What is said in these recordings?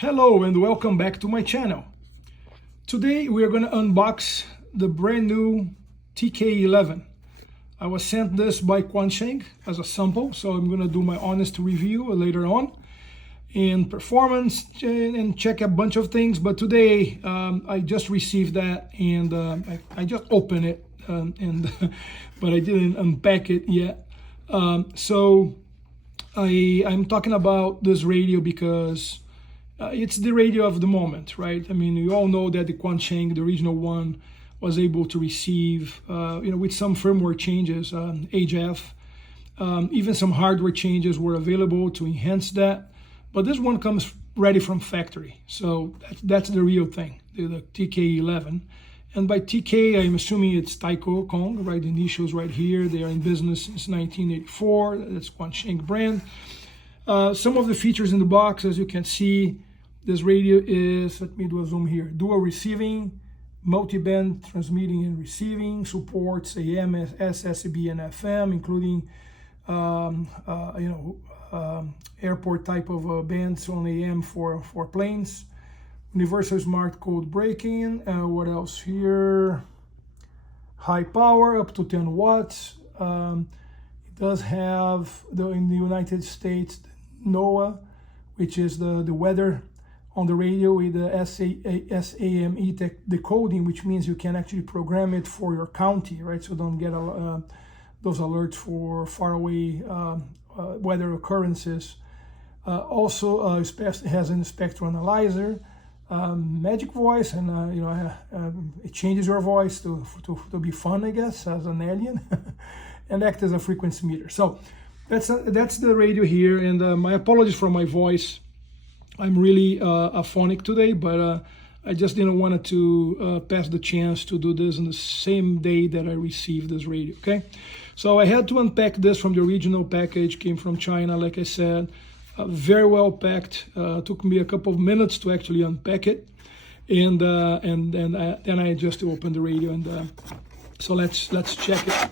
Hello and welcome back to my channel. Today we are going to unbox the brand new TK11. I was sent this by Quansheng as a sample, so I'm going to do my honest review later on in performance and check a bunch of things. But today I just received that and I just opened it but I didn't unpack it yet. So I'm talking about this radio because it's the radio of the moment, right? I mean, you all know that the Quansheng, the original one, was able to receive, with some firmware changes, HF. Even some hardware changes were available to enhance that. But this one comes ready from factory. So that's the real thing, the TK11. And by TK, I'm assuming it's Taiko Kong, right? The initials right here. They are in business since 1984. That's Quansheng brand. Some of the features in the box, as you can see, this radio is, let me do a zoom here, dual receiving, multi-band transmitting and receiving, supports AM, SSB, and FM, including airport type of bands on AM for planes. Universal smart code breaking. What else here? High power, up to 10 watts. It does have in the United States NOAA, which is the weather on the radio with the SAME decoding, which means you can actually program it for your county, right? So don't get those alerts for faraway weather occurrences. Also, it has an spectral analyzer, magic voice, and it changes your voice to be fun, I guess, as an alien, and act as a frequency meter. So that's the radio here, and my apologies for my voice. I'm really aphonic today, but I just didn't want to pass the chance to do this on the same day that I received this radio, okay? So I had to unpack this from the original package, came from China, like I said, very well packed. Took me a couple of minutes to actually unpack it, and then I just opened the radio, and so let's check it.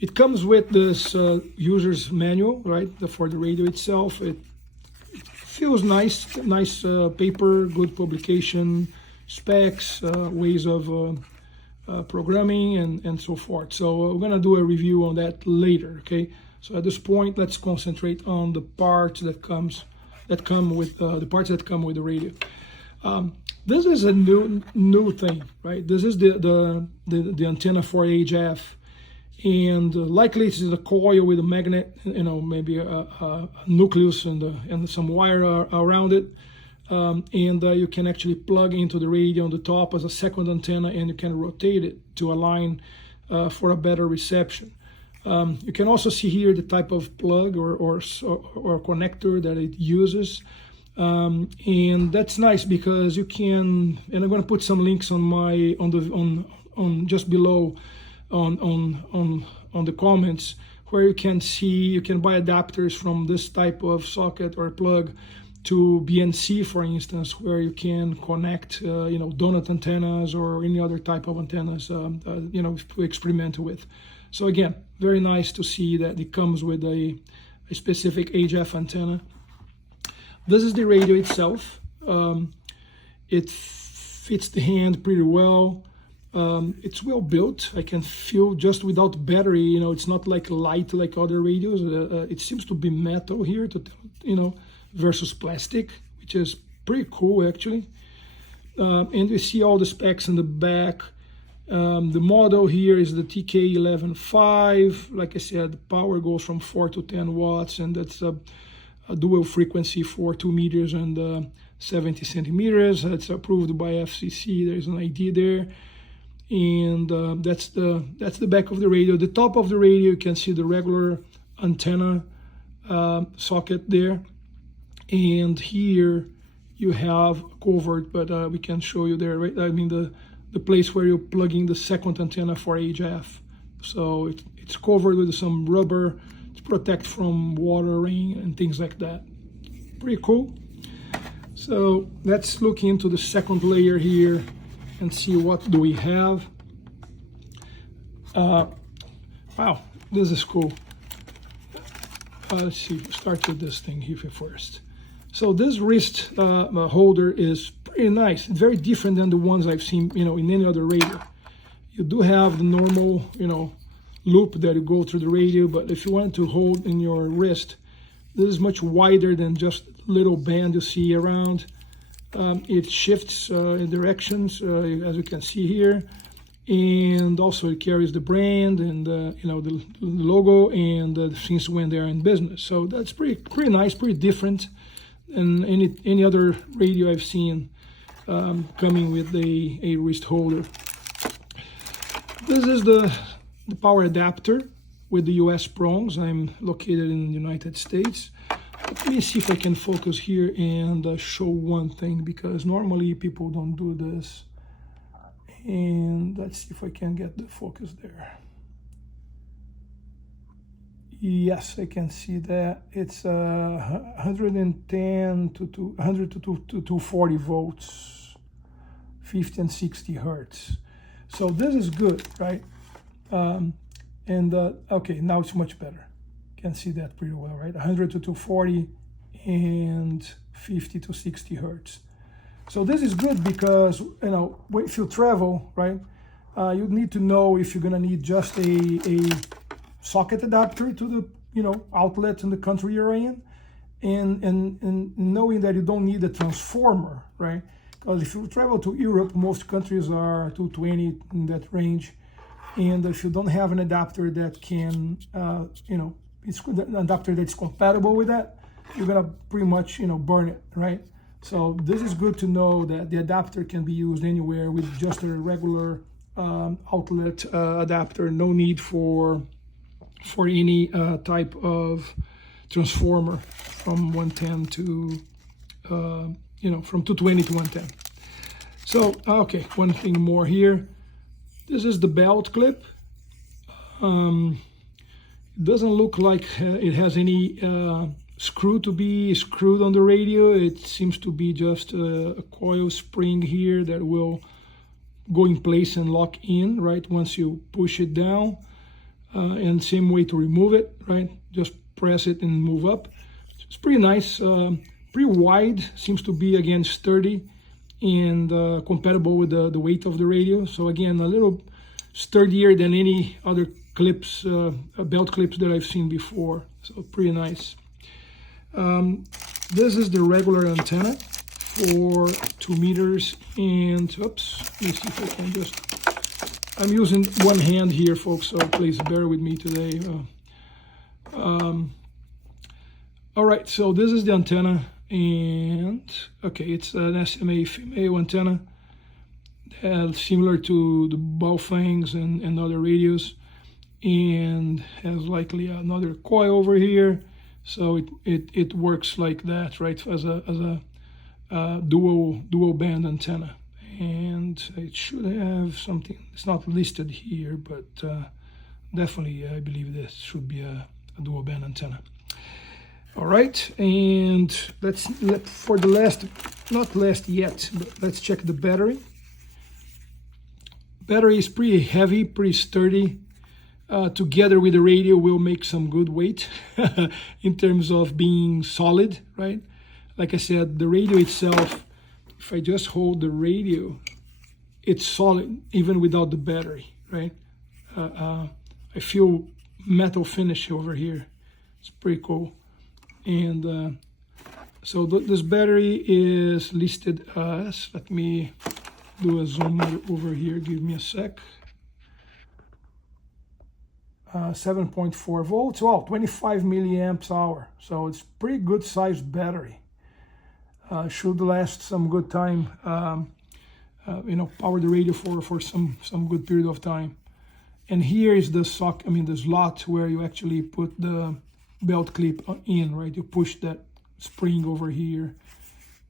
It comes with this user's manual, right, for the radio itself. It feels nice paper, good publication, specs, ways of programming, and so forth. So we're gonna do a review on that later, okay? So at this point, let's concentrate on the parts that come with the radio. This is a new thing, right? This is the antenna for HF. And likely it's a coil with a magnet, maybe a nucleus and some wire around it. You can actually plug into the radio on the top as a second antenna, and you can rotate it to align for a better reception. You can also see here the type of plug or connector that it uses. And that's nice because you can, and I'm going to put some links on just below on the comments, where you can see you can buy adapters from this type of socket or plug to BNC, for instance, where you can connect donut antennas or any other type of antennas to experiment with. So again, very nice to see that it comes with a specific HF antenna. This is the radio itself. It fits the hand pretty well. It's well built. I can feel just without battery, it's not like light like other radios. It seems to be metal here, versus plastic, which is pretty cool actually. And we see all the specs in the back. The model here is the TK11.5. Like I said, the power goes from 4 to 10 watts, and that's a dual frequency for 2 meters and 70 centimeters. It's approved by FCC. There's an ID there. And that's the back of the radio. The top of the radio, you can see the regular antenna socket there, and here you have covered, but we can show you there, right? I mean the place where you're plugging the second antenna for HF. So it's covered with some rubber to protect from water, rain, and things like that. Pretty cool. So let's look into the second layer here and see what do we have. Wow, this is cool. Let's see, start with this thing here first. So this wrist holder is pretty nice. It's very different than the ones I've seen, in any other radio. You do have the normal, loop that you go through the radio, but if you want to hold in your wrist, this is much wider than just little band you see around. It shifts in directions, as you can see here, and also it carries the brand and the logo and since when they're in business. So that's pretty nice, pretty different than any other radio I've seen coming with a wrist holder. This is the power adapter with the US prongs. I'm located in the United States. Let me see if I can focus here and show one thing, because normally people don't do this. And let's see if I can get the focus there. Yes, I can see that. It's 110 to 100 to 240 volts, 50 and 60 hertz. So this is good, right? Okay, now it's much better. You can see that pretty well, right? 100 to 240 and 50 to 60 hertz. So this is good because, if you travel, right, you need to know if you're gonna need just a socket adapter to the, outlet in the country you're in, and knowing that you don't need a transformer, right? Because if you travel to Europe, most countries are 220 in that range. And if you don't have an adapter that can, it's an adapter that's compatible with that, you're gonna pretty much, burn it, right? So this is good to know that the adapter can be used anywhere with just a regular outlet adapter. No need for any type of transformer from 110 to, from 220 to 110. So, okay, one thing more here. This is the belt clip. It doesn't look like it has any screw to be screwed on the radio. It seems to be just a coil spring here that will go in place and lock in, right, once you push it down. And same way to remove it, right? Just press it and move up. It's pretty nice, pretty wide, seems to be, again, sturdy and compatible with the weight of the radio. So again, a little sturdier than any other clips, belt clips that I've seen before. So pretty nice. This is the regular antenna for 2 meters, and oops, let me see if I can I'm using one hand here, folks, so please bear with me today. All right, so this is the antenna, and okay, it's an SMA female antenna, similar to the Baofangs and other radios, and has likely another coil over here. So it works like that, right, as a dual band antenna, and it should have something. It's not listed here, but definitely I believe this should be a dual band antenna. All right, and for the last, not last yet, but let's check the battery. Battery is pretty heavy, pretty sturdy. Together with the radio will make some good weight in terms of being solid, right? Like I said, the radio itself, if I just hold the radio, it's solid even without the battery, right? I feel metal finish over here. It's pretty cool. And so this battery is listed as, let me do a zoom over here, give me a sec. 7.4 volts, well, 25 milliamps hour. So it's pretty good sized battery. Should last some good time, power the radio for some good period of time. And here is the the slot where you actually put the belt clip in, right? You push that spring over here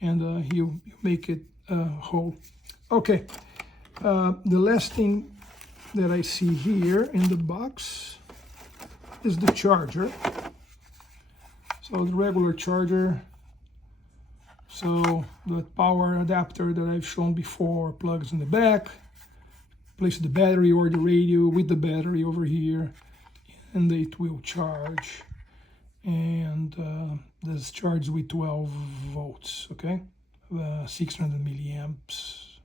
and you make it whole. Okay, the last thing that I see here in the box is the charger. So the regular charger. So the power adapter that I've shown before plugs in the back. Place the battery or the radio with the battery over here, and it will charge. and this charges with 12 volts, okay, 600 milliamps.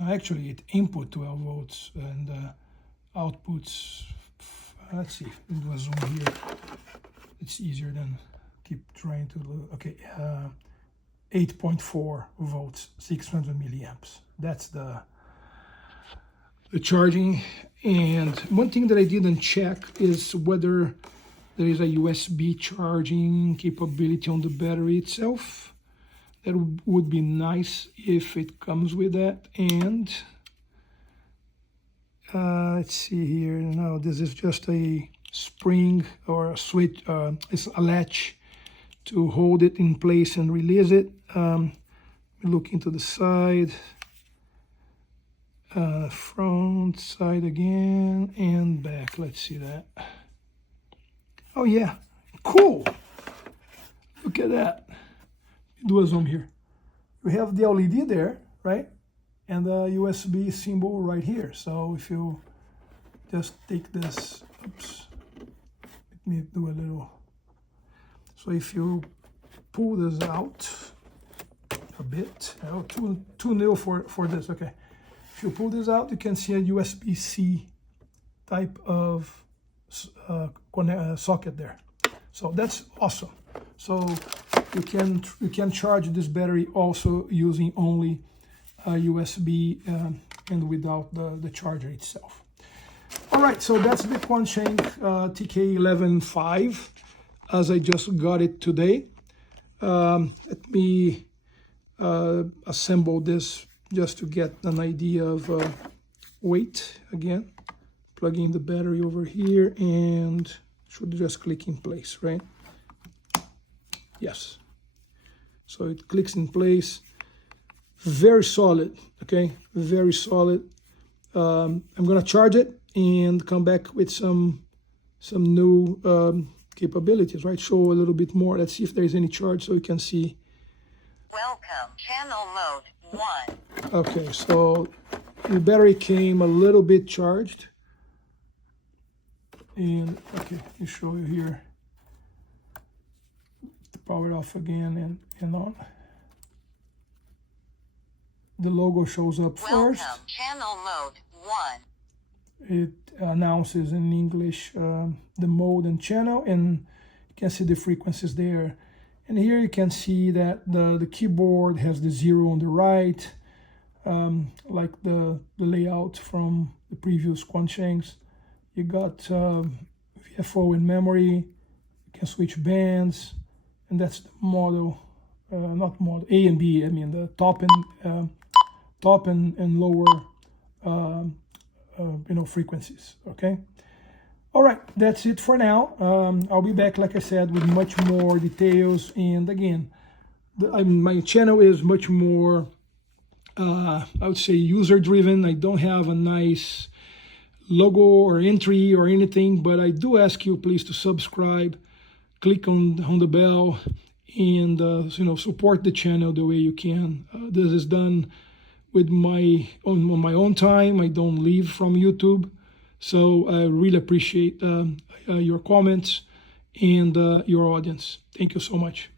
Actually, it input 12 volts and outputs, let's see, it was on here, it's easier than keep trying to look. Okay, 8.4 volts, 600 milliamps. That's the charging. And one thing that I didn't check is whether there is a USB charging capability on the battery itself. That would be nice if it comes with that. And let's see here. No, this is just a spring or a switch. It's a latch to hold it in place and release it. Look into the side, front, side again, and back. Let's see that. Oh yeah, cool. Look at that. Do a zoom here. We have the LED there, right? And the USB symbol right here. So if you just take this, oops, let me do a little. So if you pull this out a bit, oh, too new for this, okay. If you pull this out, you can see a USB-C type of socket there. So that's awesome. So you can charge this battery also using only USB and without the charger itself. All right, so that's the Quansheng TK11.5 as I just got it today. Let me assemble this just to get an idea of weight again. Plugging the battery over here and should just click in place, right? Yes. So it clicks in place. Very solid, okay? Very solid. I'm gonna charge it and come back with some new capabilities, right? Show a little bit more. Let's see if there is any charge so you can see. Welcome, channel mode 1. Okay, so the battery came a little bit charged. And okay, I'll show you here. The power off again and on. The logo shows up first. Welcome, channel mode 1. It announces in English the mode and channel, and you can see the frequencies there. And here you can see that the keyboard has the 0 on the right, like the layout from the previous Quanshengs. You got VFO in memory, you can switch bands, and that's the model, not model, A and B, I mean the top and lower frequencies, okay? All right, that's it for now. I'll be back, like I said, with much more details. And again, my channel is much more, I would say, user-driven. I don't have a nice logo or entry or anything, but I do ask you please to subscribe, click on the bell, and support the channel the way you can. This is done with on my own time. I don't live from YouTube, so I really appreciate your comments and your audience. Thank you so much.